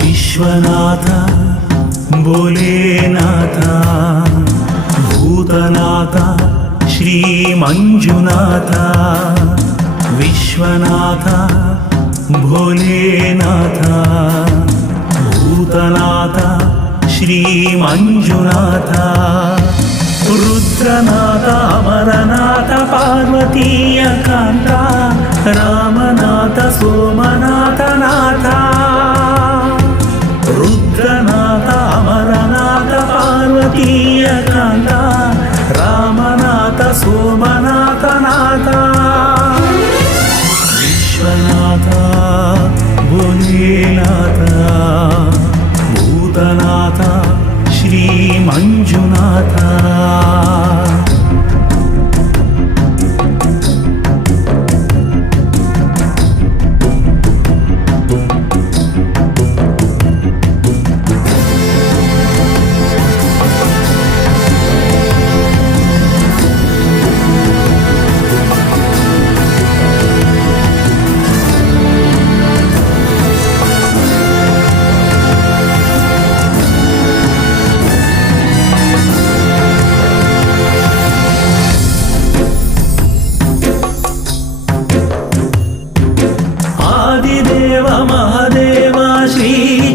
विश्वनाथ भोलेनाथ भूतनाथ श्री मंजुनाथ विश्वनाथ भोलेनाथ भूतनाथ श्री मंजुनाथ रुद्रनाथ अमरनाथ पार्वतीय कांत रामनाथ सोमनाथ नाथ रुद्रनाथ अमरनाथ पार्वतीय कांत रामनाथ सोमनाथ नाथ विश्वनाथ भोलेनाथ भूतनाथ श्री मंजुनाथ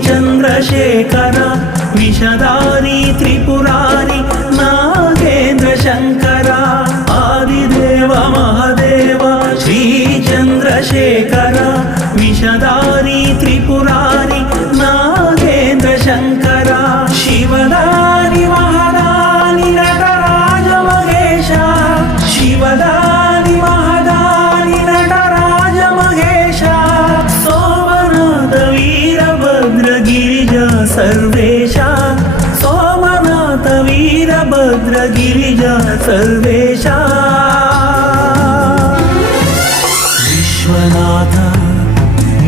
चंद्रशेखर विषधारी त्रिपुरारी नागेंद्र शंकर आदिदेव महादेव श्री चंद्रशेखर विषधारी त्रिपुरारी नागेंद्र शंकर शिवदानी महादानी नटराज महेश शिवदानी महादानी नटराज महेश सोमनाथ वीरभद्र गिरिजा सर्वेशा सोमनाथ वीरभद्र गिरिजा सर्वेशा विश्वनाथ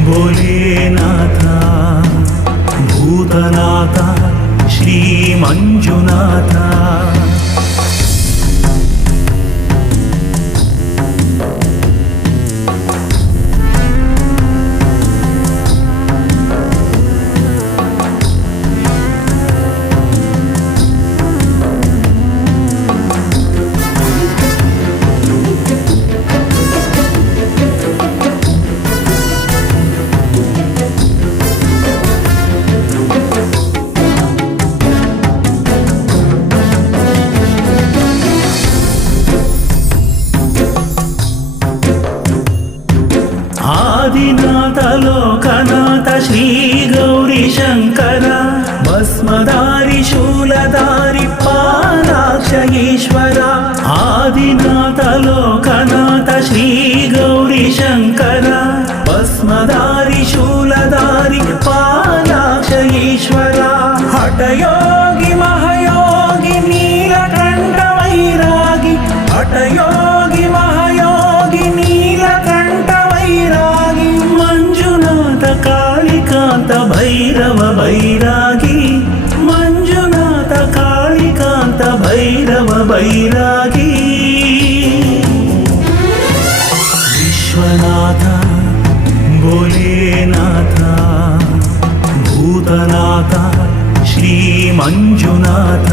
भोलेनाथ भूतनाथ श्री मंजुनाथ आदिनाथ लोकनाथ श्री गौरी शंकर भस्मधारी शूलधारी पालाक्ष ईश्वर आदिनाथ लोकनाथ श्री गौरी शंकर भस्मधारी शूलधारी पालाक्ष ईश्वर हठयोगी महायोगी नीलकंठ वैरागी हठयोगी महायोगी नीलकंठ वैरागी मंजुनाथ कालिकांत भैरव बैरागी मंजुनाथ कालिकांत भैरव बैरागी विश्वनाथ भोलेनाथ भूतनाथ श्री मंजुनाथ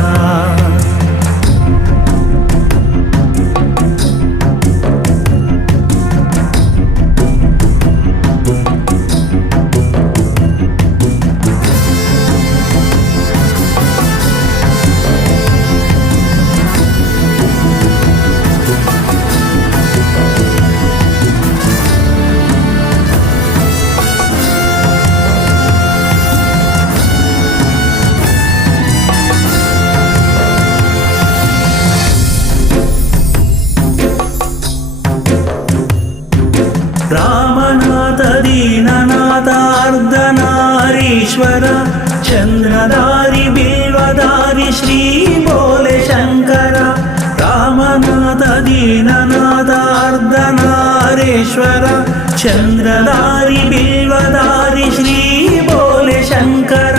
ದೀನನಾಥ ಅರ್ಧನಾರೀಶ್ವರ ಚಂದ್ರಧಾರಿ ಬಿಲ್ವಧಾರಿ ಶ್ರೀ ಬೋಲೆ ಶಂಕರ ರಾಮನಾಥ ದೀನನಾಥ ಅರ್ಧನಾರೀಶ್ವರ ಚಂದ್ರಧಾರಿ ಬಿಲ್ವಧಾರಿ ಶ್ರೀ ಬೋಲೆ ಶಂಕರ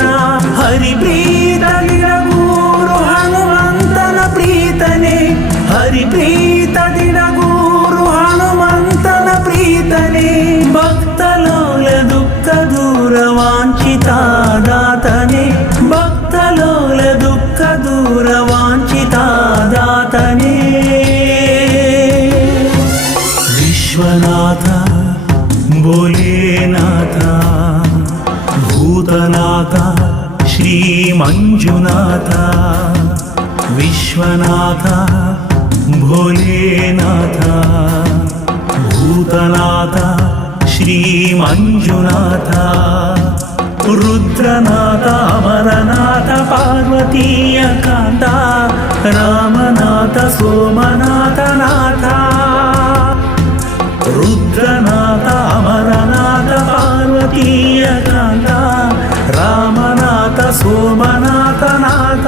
ಹರಿಪ್ರೀತ ದಿನಗೂರು ಹನುಮಂತನ ಪ್ರೀತನೆ ಹರಿಪ್ರೀತ ದಿನಗೂರು ಹನುಮಂತನ ಪ್ರೀತನೆ ಭಕ್ತಲೋಲ ದುಃಖ ದೂರ ವಾಂಛಿತ ದಾತನೆ ಭಕ್ತಲೋಲ ದುಃಖ ದೂರ ವಾಂಛಿತ ದಾತನೆ ವಿಶ್ವನಾಥ ಭೋಲೇನಾಥ ಭೂತನಾಥ ಶ್ರೀ ಮಂಜುನಾಥ ವಿಶ್ವನಾಥ ಭೋಲೇನಾಥ ಭೂತನಾಥ ಶ್ರೀ ಮಂಜುನಾಥ ರುದ್ರನಾಥ ಅಮರನಾಥ ಪಾರ್ವತೀಯ ಕಾಂತ ರಾಮನಾಥ ಸೋಮನಾಥ ನಾಥ ರುದ್ರನಾಥ ಅಮರನಾಥ ಪಾರ್ವತೀಯ ಕಾಂತ ರಾಮನಾಥ ಸೋಮನಾಥ ನಾಥ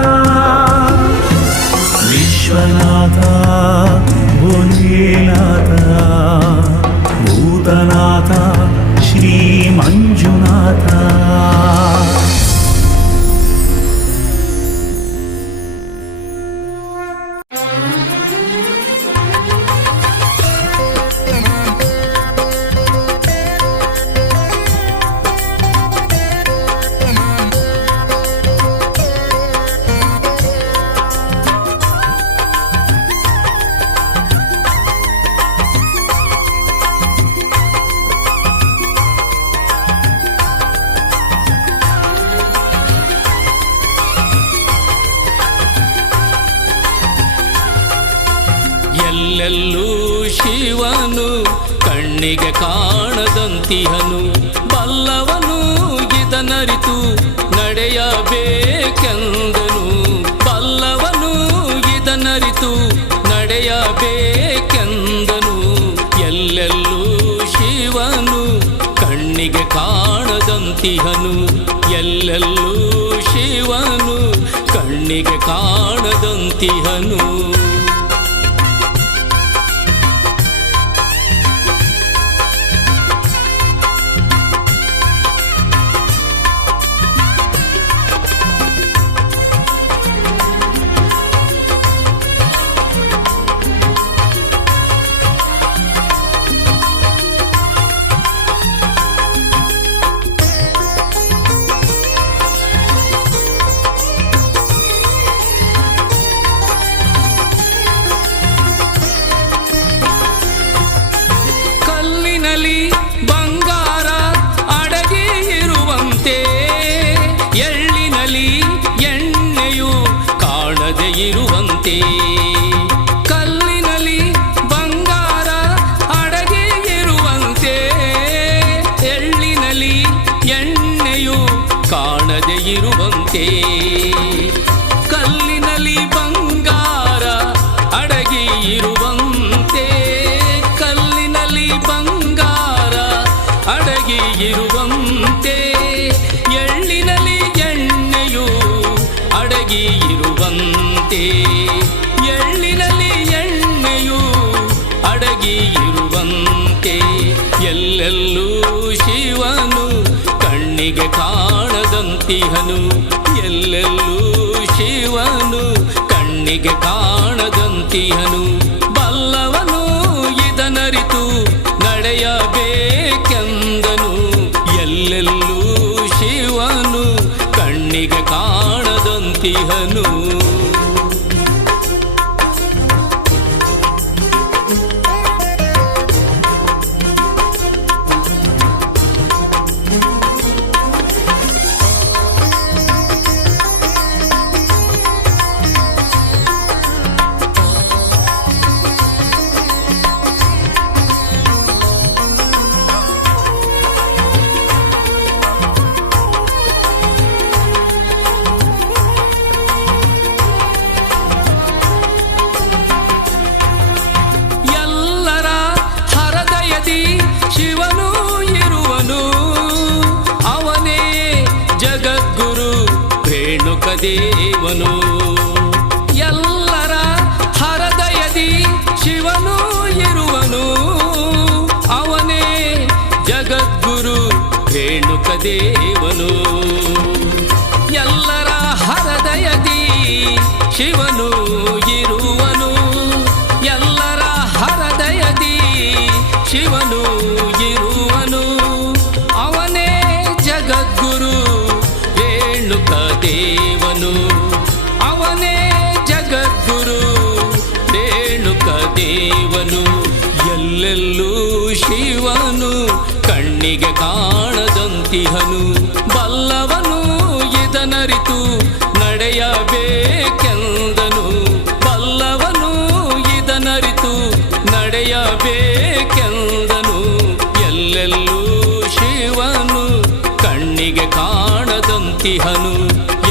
ವಿಶ್ವನಾಥ ಭೋಲೇನಾಥ ಭೂತನಾಥ ಶ್ರೀ ಮಂಜುನಾಥ ಎಲ್ಲೆಲ್ಲೂ ಶಿವನು ಕಣ್ಣಿಗೆ ಕಾಣದಂತಿಹನು ಬಲ್ಲವನು ಇದನರಿತು ನಡೆಯಬೇಕೆಂದನು ಬಲ್ಲವನು ಇದನರಿತು ನಡೆಯಬೇಕೆಂದನು ಎಲ್ಲೆಲ್ಲೂ ಶಿವನು ಕಣ್ಣಿಗೆ ಕಾಣದಂತಿಹನು ಎಲ್ಲೆಲ್ಲೂ ಶಿವನು ಕಣ್ಣಿಗೆ ಕಾಣದಂತಿಹನು ಬಂಗಾರ ಅಡಗಿ ಇರುವಂತೆ ಎಳ್ಳಿನಲ್ಲಿ ಎಣ್ಣೆಯು ಕಾಣದೆ ಇರುವಂತೆ ಕಲ್ಲಿನಲ್ಲಿ ಬಂಗಾರ ಅಡಗಿ ಇರುವಂತೆ ಎಳ್ಳಿನಲ್ಲಿ ಎಣ್ಣೆಯು ಕಾಣದೆ ಇರುವಂತೆ ಕಲ್ಲಿನಲ್ಲಿ ಬಂಗಾರ ಅಡಗಿ ಇರುವಂತೆ ಕಲ್ಲಿನಲ್ಲಿ ಬಂಗಾರ ಅಡಗಿ ಇರುವಂತೆ ಎಳ್ಳಿನಲ್ಲಿ ಎಣ್ಣೆಯು ಅಡಗಿ ಇರುವಂತೆ ಎಳ್ಳಿನಲ್ಲಿ ಎಣ್ಣೆಯು ಅಡಗಿ ಇರುವಂತೆ ಎಲ್ಲೆಲ್ಲೂ ಶಿವನು ಕಣ್ಣಿಗೆ ಕಾಣದಂತಿಹನು ಎಲ್ಲೆಲ್ಲೂ ಶಿವನು ಕಣ್ಣಿಗೆ ಕಾಣದಂತಿಹನು ಬಲ್ಲವನು ಇದನರಿತು ನಡೆಯಬೇಕೆಂದನು ಎಲ್ಲೆಲ್ಲೂ ಶಿವನು ಕಣ್ಣಿಗೆ ಕಾಣದಂತಿಹನು ದೇವನು. ಎಲ್ಲರ ಹೃದಯದಿ ಶಿವನು ಇರುವನು, ಅವನೇ ಜಗದ್ಗುರು ರೇಣುಕ ದೇವನು. ಎಲ್ಲರ ಹೃದಯದಿ ಶಿವನು ಇರುವನು, ಎಲ್ಲರ ಹೃದಯದಿ ಶಿವನು ಇರುವನು, ಅವನೇ ಜಗದ್ಗುರು ರೇಣುಕ ದೇವನು, ಅವನೇ ಜಗದ್ಗುರು ರೇಣುಕ ದೇವನು. ಎಲ್ಲೆಲ್ಲೂ ಶಿವನು ಕಣ್ಣಿಗೆ ಕಾಣದಂತಿಹನು, ಬಲ್ಲವನು ಇದನರಿತು ನಡೆಯಬೇಕೆಂದನು, ಬಲ್ಲವನು ಇದನರಿತು ನಡೆಯಬೇಕೆಂದನು. ಎಲ್ಲೆಲ್ಲೂ ಶಿವನು ಕಣ್ಣಿಗೆ ಕಾಣದಂತಿಹನು,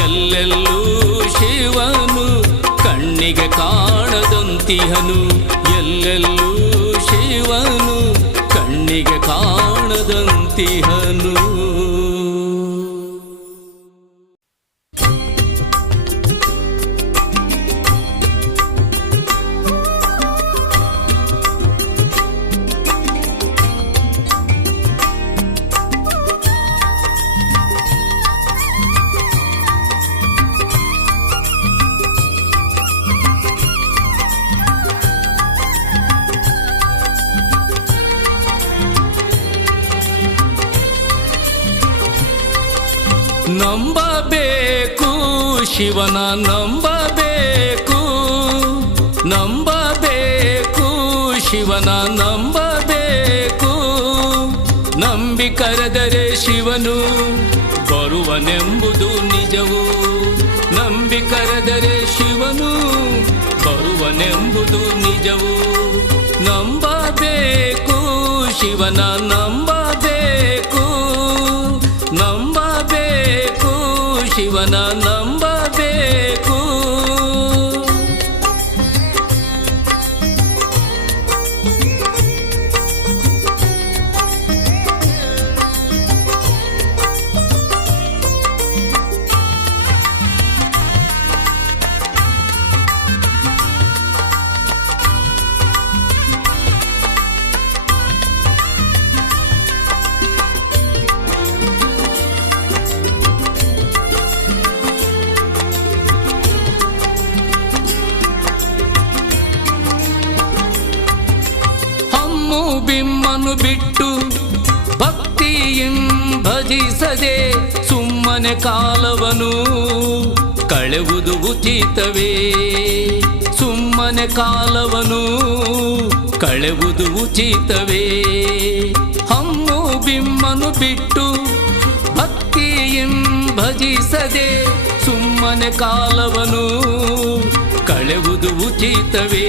ಎಲ್ಲೆಲ್ಲೂ ಶಿವನು ಕಣ್ಣಿಗೆ ಕಾಣದಂತಿಹನು, ಎಲ್ಲೆಲ್ಲೂ ಶಿವನು ಕಣ್ಣಿಗೆ ಕಾಣದಂತಿಹನು. ನಂಬಬೇಕು ಶಿವನ ನಂಬಬೇಕು, ನಂಬಬೇಕು ಶಿವನ ನಂಬಬೇಕು, ನಂಬಿ ಕರೆದರೆ ಶಿವನು ಬರುವನೆಂಬುದು ನಿಜವು, ನಂಬಿ ಕರೆದರೆ ಶಿವನು ಬರುವನೆಂಬುದು ನಿಜವು. ನಂಬಬೇಕು ಶಿವನ ನಂಬಬೇಕು, ನಂಬಬೇಕು ಶಿವನ ನಂಬಬೇಕು. ಬಿಮ್ಮನು ಬಿಟ್ಟು ಭಕ್ತಿಯಂ ಭಜಿಸದೆ ಸುಮ್ಮನೆ ಕಾಲವನು ಕಳೆವುದು ಉಚಿತವೇ, ಸುಮ್ಮನೆ ಕಾಲವನು ಕಳೆವುದು ಉಚಿತವೇ. ಹಮ್ಮು ಬಿಮ್ಮನು ಬಿಟ್ಟು ಭಕ್ತಿಯಂ ಭಜಿಸದೆ ಸುಮ್ಮನೆ ಕಾಲವನು ಕಳೆವುದು ಉಚಿತವೇ,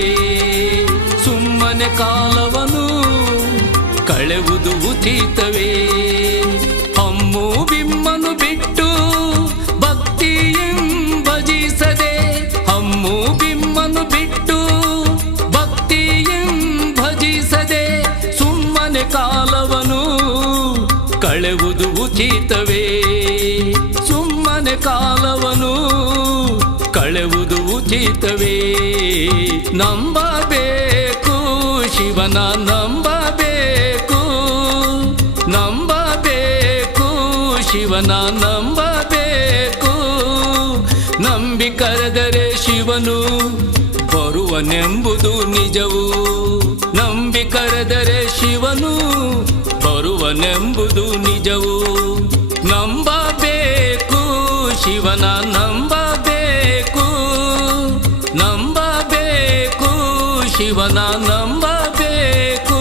ಸುಮ್ಮನೆ ಕಾಲವನು ಕಳೆವುದು ಉಚಿತವೇ. ಹಮ್ಮು ಬಿಮ್ಮನು ಬಿಟ್ಟು ಭಕ್ತಿಯಂ ಭಜಿಸದೆ, ಹಮ್ಮು ಬಿಮ್ಮನು ಬಿಟ್ಟು ಭಕ್ತಿಯಂ ಭಜಿಸದೆ ಸುಮ್ಮನೆ ಕಾಲವನು ಕಳೆವುದು ಉಚಿತವೇ, ಸುಮ್ಮನೆ ಕಾಲವನು ಕಳೆವುದು ಉಚಿತವೇ. ನಂಬಬೇಕು ಶಿವನ ನಂಬಬೇಕು, ನಂಬಬೇಕು ಶಿವನ ನಂಬಬೇಕು, ನಂಬಿ ಕರೆದರೆ ಶಿವನು ಬರುವನೆಂಬುದು ನಿಜವು, ನಂಬಿ ಕರೆದರೆ ಶಿವನು ಬರುವನೆಂಬುದು ನಿಜವು. ನಂಬಬೇಕು ಶಿವನ ನಂಬಬೇಕು, ನಂಬಬೇಕು ಶಿವನ ನಂಬಬೇಕು.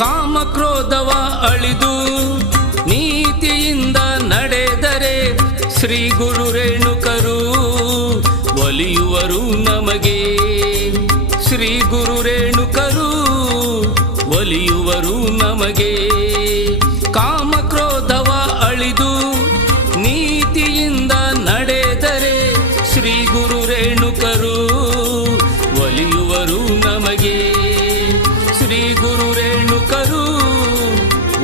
ಕಾಮ ಕ್ರೋಧವ ಅಳಿದು ನೀತಿಯಿಂದ ನಡೆದರೆ ಶ್ರೀ ಗುರು ರೇಣುಕರು ಒಲಿಯುವರು ನಮಗೆ. ಶ್ರೀ ಗುರು ರೇಣುಕರು ಒಲಿಯುವರು ನಮಗೆ. ಕಾಮಕ್ರೋಧವ ಅಳಿದು ನೀತಿಯಿಂದ ನಡೆದರೆ ಶ್ರೀ ಗುರು ರೇಣುಕರು ಒಲಿಯುವರು ನಮಗೆ. ಶ್ರೀ ಗುರು ರೇಣುಕರು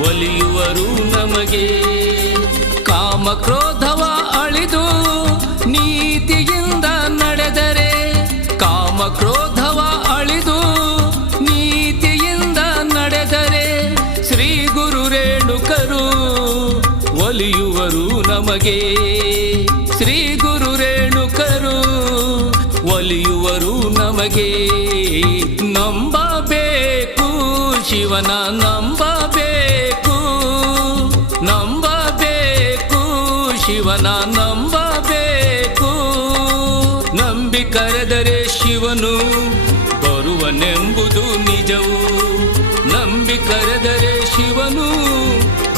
ಒಲಿಯುವರು ನಮಗೆ. ಕಾಮಕ್ರೋಧವ ಅಳಿದು ನೀತಿಯಿಂದ ನಡೆದರೆ, ಕಾಮಕ್ರೋಧವ ಅಳಿದು ನೀತಿಯಿಂದ ನಡೆದರೆ ಶ್ರೀ ಗುರು ರೇಣುಕರು ಒಲಿಯುವರು ನಮಗೆ. ಶ್ರೀ ಗುರು ರೇಣುಕರು ಒಲಿಯುವರು ನಮಗೆ. ನಂಬಬೇಕು ಶಿವನ ನಂಬಬೇಕು, ನಂಬಬೇಕು ಶಿವನ ನಂಬಬೇಕು. ನಂಬಿ ಕರೆದರೆ ಶಿವನು ಬರುವನೆಂಬುದು ನಿಜವು. ನಂಬಿ ಕರೆದರೆ ಶಿವನು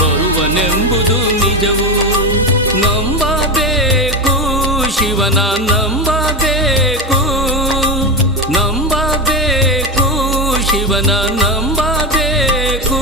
ಬರುವನೆಂಬುದು ನಿಜವು. ನಂಬಬೇಕು ಶಿವನ ನಂಬಬೇಕು, ನಂಬಬೇಕು ಶಿವನ ನಂಬಬೇಕು.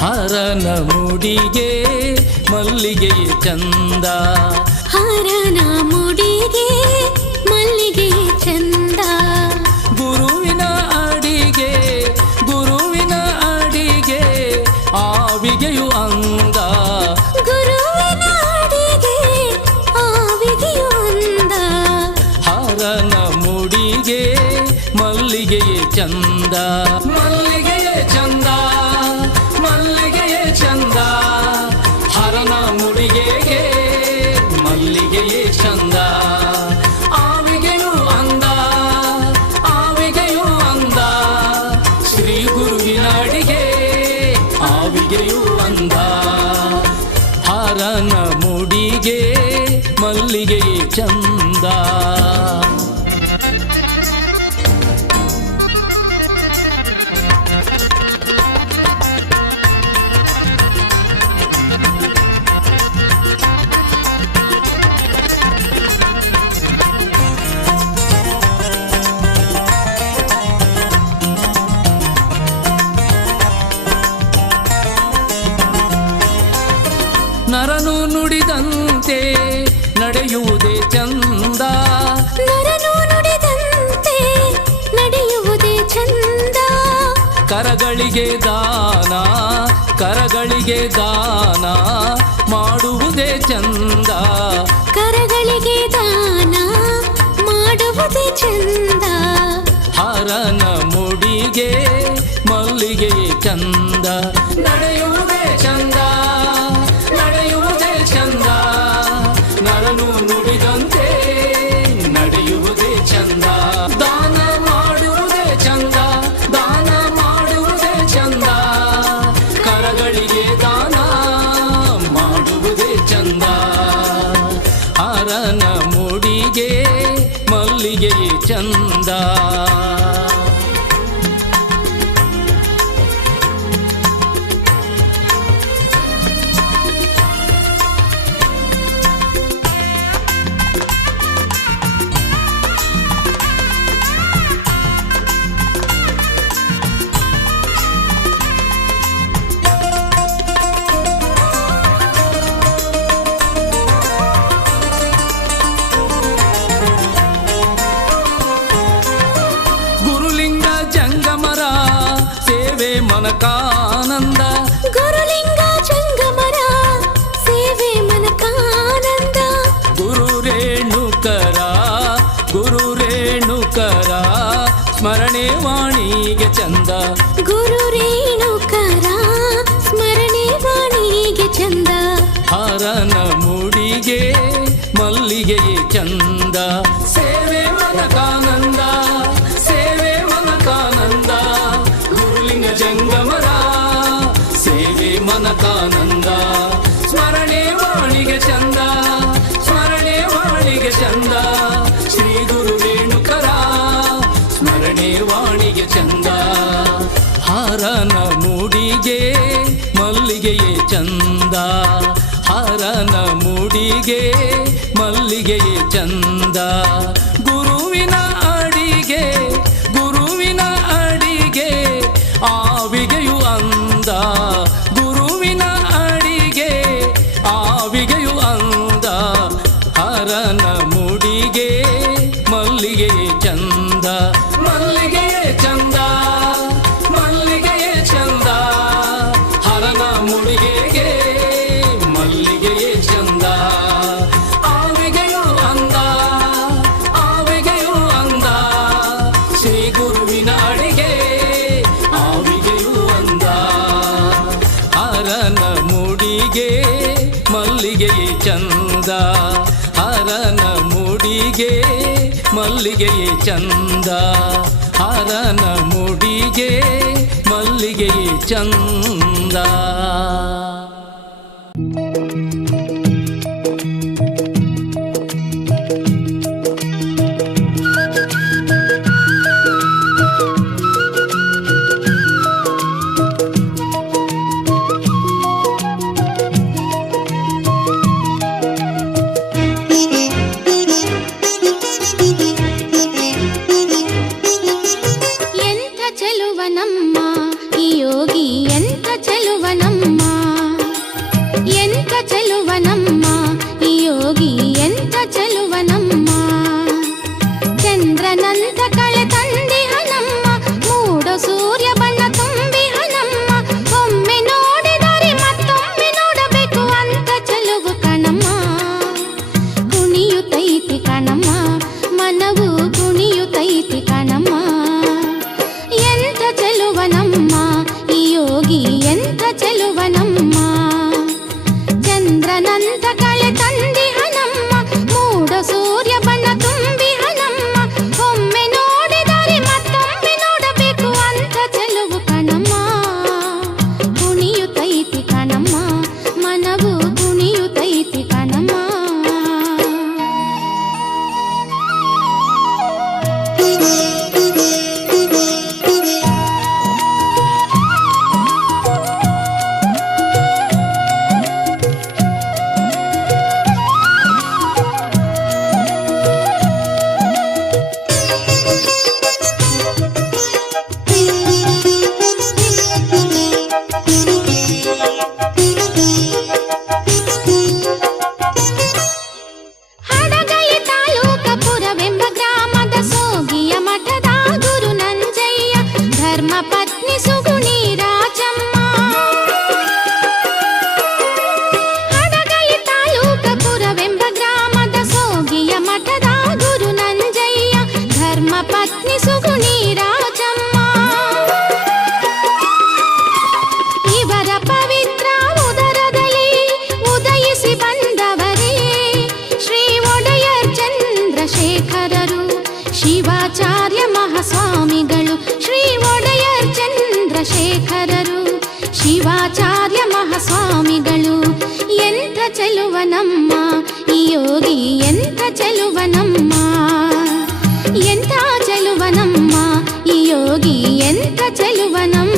ಹರನ ಮುಡಿಗೆ ಮಲ್ಲಿಗೆಯ ಚಂದ, ಹರನ ಮುಡಿಗೆ ಮಲ್ಲಿಗೆ ಚಂದ. ಗುರುವಿನ ಅಡಿಗೆ, ಗುರುವಿನ ಅಡಿಗೆ ಆವಿಗೆಯು ಅಂದ. ಗುರುವಿನ ಅಡಿಗೆ ಆವಿಗೆಯು ಅಂದ. ಹರನ ಮುಡಿಗೆ ಮಲ್ಲಿಗೆಯ ಚಂದ, ಮಲ್ಲಿಗೆಯ ಚಂದ, ಮಲ್ಲಿಗೆಯ ಚಂದ. ಹರನ ಮುಡಿಗೆಗೆ ಮಲ್ಲಿಗೆಯ ಚಂದ. ಆವಿಗೆಯು ಅಂದ, ಆವಿಗೆಯು ಅಂದ. ಶ್ರೀ ಗುರುವಿನ ಅಡಿಗೆ ಆವಿಗೆಯು ಅಂದ. ಹರನ ಮುಡಿಗೆ ಮಲ್ಲಿಗೆಯ ಚಂದ. ನರನು ನುಡಿದಂತೆ ನಡೆಯುವುದೇ ಚಂದ, ನರನು ನುಡಿದಂತೆ ನಡೆಯುವುದೇ ಚಂದ. ಕರಗಳಿಗೆ ದಾನ, ಕರಗಳಿಗೆ ದಾನ ಮಾಡುವುದೇ ಚಂದ. ಕರಗಳಿಗೆ ದಾನ ಮಾಡುವುದೇ ಚಂದ. ಹರನ ಮುಡಿಗೆ ಮಲ್ಲಿಗೆ ಚಂದ. ನಡೆಯುವುದೇ ಚಂದ, ನಡೆಯುವುದೇ ಚಂದ. ನರನು ನುಡಿದಂತೆ ನಡೆಯುವುದೇ ಚಂದ. ದಾನ ಮಾಡುವುದೇ ಚಂದ, ದಾನ ಮಾಡುವುದೇ ಚಂದ. ಕರಗಳಿಗೆ ದಾನ ಮಾಡುವುದೇ ಚಂದ. ಹರನ ಮುಡಿಗೆ ಮಲ್ಲಿಗೆ ಚಂದ. ಹರನ ಮುಡಿಗೆ ಮಲ್ಲಿಗೆಯೇ ಚಂದ. ಸೇವೆ ಮನಕಾನಂದ, ಸೇವೆ ಮನಕಾನಂದ, ಗುರುಲಿಂಗ ಜಂಗಮರ ಸೇವೆ ಮನಕಾನಂದ. ಸ್ಮರಣೆ ವಾಣಿಗೆ ಚಂದ, ಸ್ಮರಣೆ ವಾಣಿಗೆ ಚಂದ, ಶ್ರೀ ಗುರು ರೇಣುಕರ ಸ್ಮರಣೆ ವಾಣಿಗೆ ಚಂದ. ಹರನ ಮುಡಿಗೆ ಮಲ್ಲಿಗೆಯೇ ಚಂದ, ಹರನ ಮುಡಿಗೆ ಮಲ್ಲಿಗೆಯೇ ಚಂದ. ಗುರುವಿನ ಅಡಿಗೆ, ಗುರುವಿನ ಅಡಿಗೆ ಆವಿಗೆಯು ಅಂದ, ಗುರುವಿನ ಅಡಿಗೆ ಆವಿಗೆಯು ಅಂದ. ಹರನ ಮುಡಿಗೆ ಮಲ್ಲಿಗೆಯೇ ಚಂದ, ಮಲ್ಲಿಗೆಯೇ ಚಂದ, ಮಲ್ಲಿಗೆಯೇ ಚಂದ. ಹರನ ಮುಡಿಗೆಗೆ ಮಲ್ಲಿಗೆಯೇ ಚಂದ. ಆವಿಗೆಯು ಅಂದ, ಆವಿಗೆಯು ಅಂದ, ಶ್ರೀ ಗುರುವಿನ ಅಡಿಗೆ ಆವಿಗೆಯು ಅಂದ. ಹರನ ಮುಡಿಗೆ ಮಲ್ಲಿಗೆಯೇ ಚಂದ, ಹರನ ಮುಡಿಗೆ ಮಲ್ಲಿಗೆಯೇ ಚಂದ, ಹರನ ಮುಡಿಗೆ ಮಲ್ಲಿಗೆಯೇ ಚಂದ. ಎಂಥ ಚೆಲುವನಮ್ಮ ಈ ಯೋಗಿ, ಎಂಥ ಚೆಲುವನಮ್ಮ, ಎಂಥ ಚೆಲುವನಮ್ಮ ಈ ಯೋಗಿ, ಎಂಥ ಚೆಲುವನಮ್ಮ. ಚಂದ್ರನಂತ ಕಳೆ ತಂದಿಹನಮ್ಮ, ಮೂಡೋ ಸೂರ್ಯ ಬಣ್ಣ ತುಂಬಿಹನಮ್ಮ. ಒಮ್ಮೆ ನೋಡಿದರೆ ಮತ್ತೊಮ್ಮೆ ನೋಡಬೇಕು ಅಂತ ಚೆಲುವು ಕಣಮ್ಮ. ಕುಣಿಯುತ್ತೈತಿ ಕಣಮ್ಮ, ಮನವು ಕುಣಿಯುತ್ತೈತಿ ಕಣಮ್ಮ. ಎಂಥ ಚೆಲುವನಮ್ಮ ಈ ಯೋಗಿ, ಎಂಥ ಚೆಲುವನಮ್ಮ. ಚಂದ್ರನಂತ ಕಳೆ ತಂದಿಹನಮ್ಮ, ಮೂಡೋ ಸೂರ್ಯ ಬಣ್ಣ ತುಂಬಿಹನಮ್ಮ. ಒಮ್ಮೆ ನೋಡಿದರೆ ಮತ್ತೊಮ್ಮೆ ನೋಡಬೇಕು ಅಂತ ಚೆಲುವು ಕಣಮ್ಮ. ಕುಣಿಯುತ್ತೈತಿ ಕಣಮ್ಮ, ಮನವು ಕುಣಿಯುತ್ತೈತಿ ಕಣಮ್ಮ. ಹಡಗಲಿ ತಾಲೂಕ ಪುರವೆಂಬ ಗ್ರಾಮದ ಸೋಗಿಯ ಮಠದ ಗುರು ನಂಜಯ್ಯ, ಧರ್ಮ ಪತ್ನಿ ಸುಗುಣಿ ರಾಜಮ್ಮ. ಹಡಗಲಿ ತಾಲೂಕ ಪುರವೆಂಬ ಗ್ರಾಮದ ಸೋಗಿಯ ಮಠದ ಗುರು ನಂಜಯ್ಯ, ಧರ್ಮ ಪತ್ನಿ ಸುಗುಣಿ ರಾಜಮ್ಮ. ಇವರ ಪವಿತ್ರ ಉದರದಲ್ಲಿ ಉದಯಿಸಿ ಬಂದವರೇ ಶ್ರೀ ಒಡೆಯರ್ ಚಂದ್ರಶೇಖರರು, ಶಿವಾಚಾರ್ಯ ಮಹಾಸ್ವಾಮಿಗಳು. ಶ್ರೀ ಒಡೆಯರ್ ಚಂದ್ರಶೇಖರರು, ಶಿವಾಚಾರ್ಯ ಮಹಾಸ್ವಾಮಿಗಳು. ಎಂಥ ಚೆಲುವನಮ್ಮ ಈ ಯೋಗಿ, ಎಂಥ ಚೆಲುವನಮ್ಮ, ಎಂಥ ಚೆಲುವನಮ್ಮ ಈ ಯೋಗಿ, ಎಂಥ ಚೆಲುವನಮ್ಮ.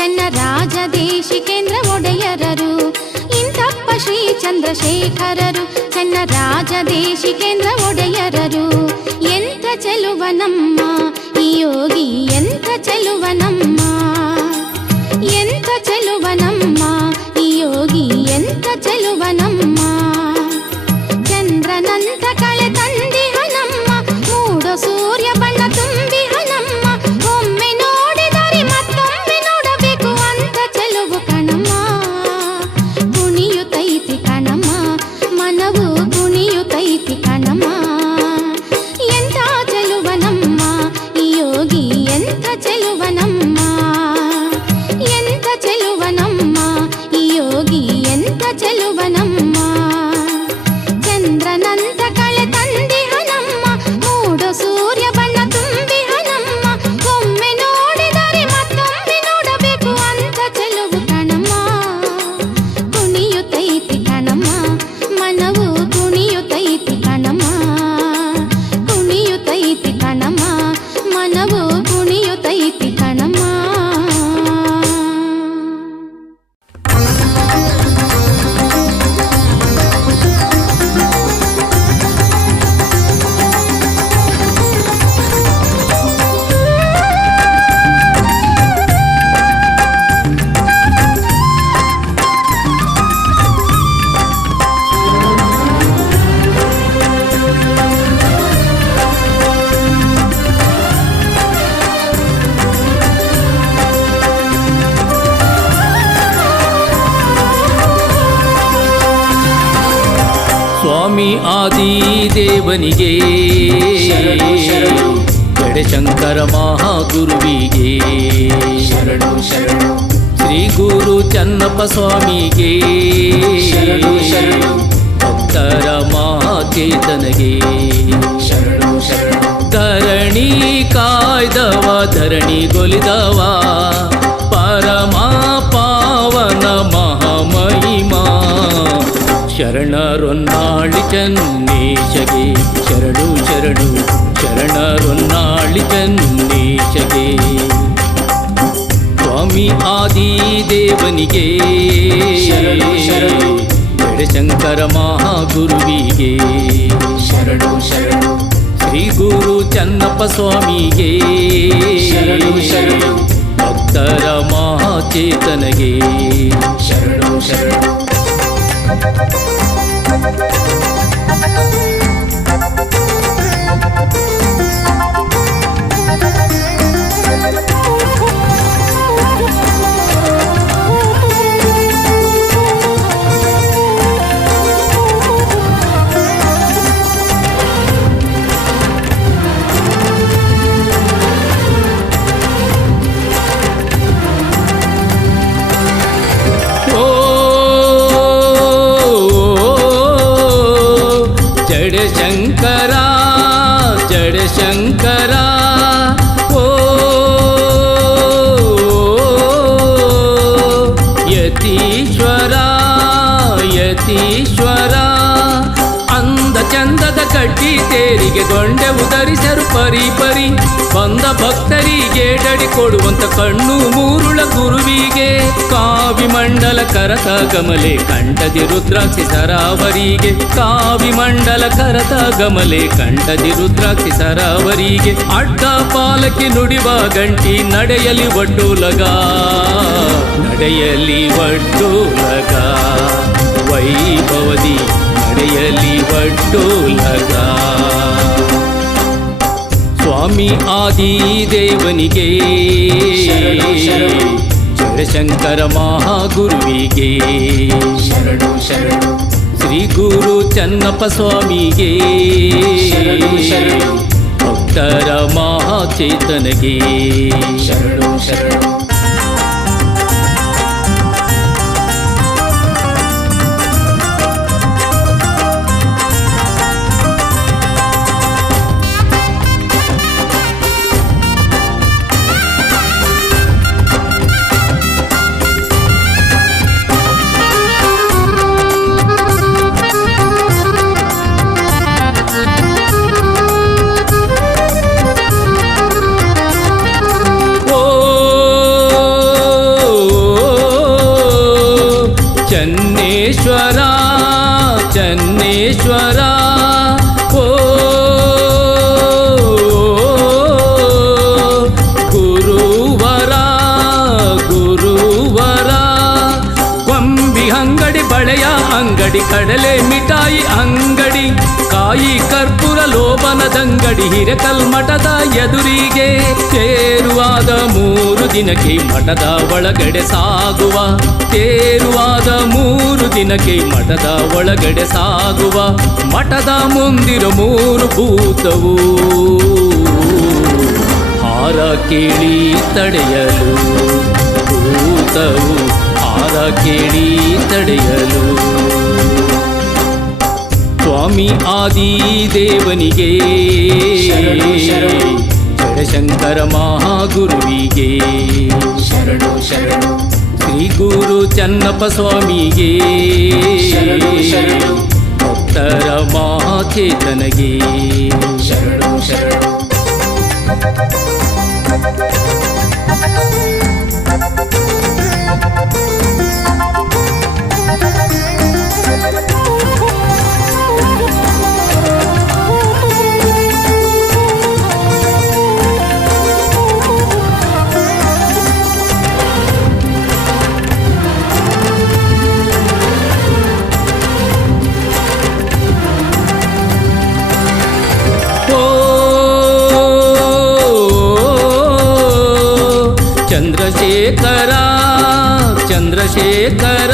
ಚೆನ್ನರಾಜ ದೇಶಿಕೇಂದ್ರ ಒಡೆಯರರು ಇಂಥಪ್ಪ ಶ್ರೀ ಚಂದ್ರಶೇಖರರು ಚೆನ್ನರಾಜ ದೇಶಿಕೇಂದ್ರ ಒಡೆಯರರು ಎಂಥ ಚೆಲುವನಮ್ಮ ಈ ಯೋಗಿ ಎಂಥ ಚೆಲುವನಮ್ಮ ಎಂಥ ಚೆಲುವನಮ್ಮ ಈ ಯೋಗಿ ಎಂಥ ಚೆಲುವನಮ್ಮ ಚಂದ್ರನಂತ ಕಳೆ ತಂದಿಹನಮ್ಮ ಮೂಡೋ ಸೂರ್ಯ ಬಣ್ಣ ತುಂಬಿಹನಮ್ಮ ಒಮ್ಮೆ ನೋಡಿದರೆ ಮತ್ತೊಮ್ಮೆ ನೋಡಬೇಕು ಅಂತ ಚೆಲುವು ಕಣಮ್ಮ ಕುಣಿಯುತ್ತೈತಿ ಕಣಮ್ಮ ಮನವು ಕುಣಿಯುತ್ತೈತಿ ಕಣಮ್ಮ ಎಂಥ ಚೆಲುವನಮ್ಮ ಈ ಯೋಗಿ ಎಂಥ ಚೆಲುವನಮ್ಮ ಎಂಥ ಚೆಲುವನಮ್ಮ ಈ ಯೋಗಿ ಎಂಥ ಚೆಲುವನಮ್ಮ ಚಂದ್ರನಂತ ಕಳೆ ತಂದಿಹನಮ್ಮ ಮೂಡೋ ಸೂರ್ಯ ಬಣ್ಣ ತುಂಬಿಹನಮ್ಮ ಒಮ್ಮೆ ನೋಡಿದರೆ ಮತ್ತೊಮ್ಮೆ ನೋಡಬೇಕು ಅಂತ ಚೆಲುವು ಕಣಮ್ಮ ಕುಣಿಯುತ್ತೈತಿ ಕಣಮ್ಮ ಮನವು ಕುಣಿಯುತ್ತೈತಿ ಕಣಮ್ಮ ಕುಣಿಯುತ್ತೈತಿ ಕಣಮ್ಮ ಮನವು ಕುಣಿಯುತ್ತೈತಿ ಕಣಮ್ಮ. ಸ್ವಾಮಿ ಆದಿದೇವನಿಗೆ ಜಡಶಂಕರ ಮಹಾಗುರುವಿಗೆ ಶ್ರೀ ಗುರು ಚನ್ನಪ್ಪ ಸ್ವಾಮಿಗೆ ಭಕ್ತರ ಮಹಾಚೇತನಗೆ ಧರಣಿ ಕಾಯ್ದವ ಧರಣಿ ಗೊಲಿದವ ಪರಮ ಪಾವನ ಮಹಾಮಹಿಮಾ ಶರಣರೊನ್ನಾಳಿ ಚನ್ನೇಶಗೆ ಶರಣು ಶರಣು ಶರಣರೊನ್ನಾಳಿ ಚನ್ನೇಶಗೆ ಸ್ವಾಮಿ ಆದಿದೇವನಿಗೆ ಜಡಶಂಕರ ಮಹಾಗುರುವಿಗೆ ಶರಣು ಶರಣು ಶ್ರೀ ಗುರು ಚನ್ನಪ್ಪ ಸ್ವಾಮಿಗೆ ಭಕ್ತರ ಮಹಾಚೇತನಗೆ ಶರಣು ಶರಣು. ಜಡಶಂಕರ ಜಡಶಂಕರ ಓ ಯತೀಶ್ವರ ಯತೀಶ್ವರ ಅಂದ ಚಂದದ ಕಡ್ಡಿ ತೇರಿಗೆ ಗೊಂಡೆ ಉದರಿಸರು ಪರಿ ಪರಿ ಬಂದ ಭಕ್ತರಿಗೆ ಡಡಿ ಕೊಡುವಂತ ಕಣ್ಣು ಮೂರುಳ ಗುರುವಿಗೆ ಕಾವಿಮಂಡಲ ಕರತ ಗಮಲೆ ಕಂಠದಿ ರುದ್ರಾಕ್ಷಿ ಸರಾವರಿಗೆ ಕಾವಿಮಂಡಲ ಕರತ ಗಮಲೆ ಕಂಠದಿ ರುದ್ರಾಕ್ಷಿ ಸರಾವರಿಗೆ ಅಡ್ಡ ಪಾಲಕಿ ನುಡಿವ ಗಂಟಿ ನಡೆಯಲಿ ಒಡ್ಡೂಲಗ ನಡೆಯಲಿ ಒಡ್ಡೂಲಗ ವೈಭವದಿ ನಡೆಯಲಿ ಒಡ್ಡೂಲಗ ಸ್ವಾಮಿ ಆದಿದೇವನಿಗೆ ಜಡಶಂಕರ ಮಹಾಗುರುವಿಗೆ ಶರಣು ಶರಣು ಶ್ರೀ ಗುರು ಚನ್ನಪ್ಪ ಸ್ವಾಮಿಗೆ ಭಕ್ತರ ಮಹಾಚೇತನಗೆ ಶರಣು ಶರಣು. ಓ ಅಂಗಡಿ, ಕಡಲೆ ಮಿಠಾಯಿ ಅಂಗಡಿ, ಕಾಯಿ ಕರ್ಪೂರ ಲೋಬನದಂಗಡಿ, ಹಿರೇಕಲ್ಮಠದ ಎದುರಿಗೆ ತೇರುವಾದ 3 ದಿನಕ್ಕೆ ಮಠದ ಒಳಗಡೆ ಸಾಗುವ, ತೇರುವಾದ 3 ದಿನಕ್ಕೆ ಮಠದ ಒಳಗಡೆ ಸಾಗುವ, ಮಠದ ಮುಂದಿರ 3 ಭೂತವು ಹಾರ ಕೇಳಿ ತಡೆಯಲು, ಭೂತವು ಹಾರ ಕೇಳಿ ತಡೆಯಲು. ಸ್ವಾಮಿ ಆದಿದೇವನಿಗೆ, ಜಡಶಂಕರ ಮಹಾಗುರುವಿಗೆ, ಶರಣು ಶರಣು ಶ್ರೀ ಗುರು ಚನ್ನಪ್ಪ ಸ್ವಾಮಿಗೆ, ಭಕ್ತರ ಮಹಾಚೇತನಗೆ ಶರಣು ಶರಣು. ಚಂದ್ರಶೇಖರ ಚಂದ್ರಶೇಖರ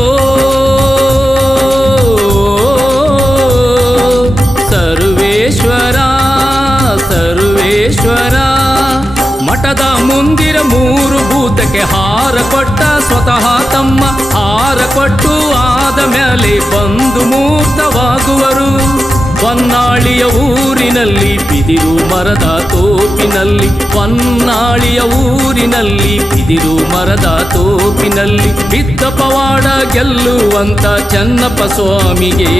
ಓ ಸರ್ವೇಶ್ವರ ಸರ್ವೇಶ್ವರ, ಮಠದ ಮುಂದಿರ 3 ಭೂತಕ್ಕೆ ಹಾರ ಕೊಟ್ಟ ಸ್ವತಃ ತಮ್ಮ, ಹಾರ ಕೊಟ್ಟು ಆದ ಮೇಲೆ ಬಂದು ಮೂರ್ತವಾಗುವರು. ಹೊನ್ನಾಳಿಯ ಊರಿನಲ್ಲಿ ಬಿದಿರು ಮರದ ತೋಪಿನಲ್ಲಿ, ಹೊನ್ನಾಳಿಯ ಊರಿನಲ್ಲಿ ಬಿದಿರು ಮರದ ತೋಪಿನಲ್ಲಿ, ಬಿದ್ದ ಪವಾಡ ಗೆಲ್ಲುವಂತ ಚನ್ನಪ್ಪ ಸ್ವಾಮಿಗೆ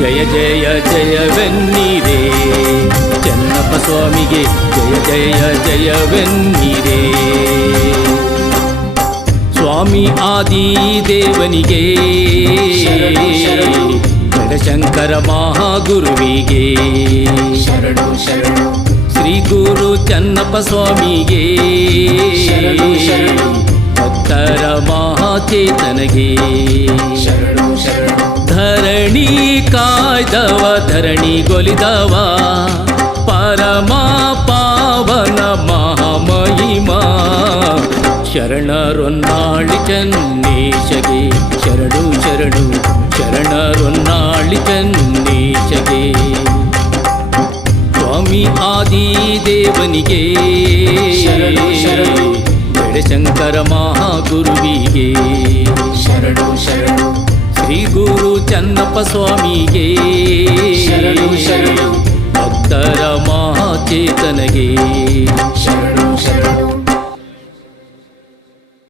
ಜಯ ಜಯ ಜಯವೆನ್ನಿರೇ, ಚನ್ನಪ್ಪ ಸ್ವಾಮಿಗೆ ಜಯ ಜಯ ಜಯವೆನ್ನಿರೇ. ಸ್ವಾಮಿ ಆದಿದೇವನಿಗೆ, ಜಡಶಂಕರ ಮಹಾಗುರುವಿಗೆ, ಶರಣು ಶರಣು. ಶ್ರೀ ಗುರು ಚನ್ನಪ್ಪ ಸ್ವಾಮಿಗೆ, ಶರಣು ಶರಣು. ಭಕ್ತರ ಮಹಾಚೇತನಗೆ ಶರಣು ಶರಣು. ಧರಣಿ ಕಾಯ್ದವ ಧರಣಿಗೊಲಿದವ, ಪರಮ ಪಾವನ ಮಹಾಮಹಿಮಾ, ಶರಣರೊನ್ನಾಳಿ ಚನ್ನೇಶಗೆ ಶರಣು ಶರಣು, ಶರಣರೊನ್ನಾಳಿ ಚನ್ನೇಶಗೆ. ಸ್ವಾಮಿ ಆದಿದೇವನಿಗೆ, ಶರಣು ಶರಣು. ಜಡಶಂಕರ ಮಹಾಗುರುವಿಗೆ, ಶರಣು ಶರಣು. ಶ್ರೀ ಗುರು ಚನ್ನಪ್ಪ ಸ್ವಾಮಿಗೆ, ಶರಣು ಶರಣು. ಭಕ್ತರ ಮಹಾಚೇತನಗೆ ಶರಣು ಶರಣು.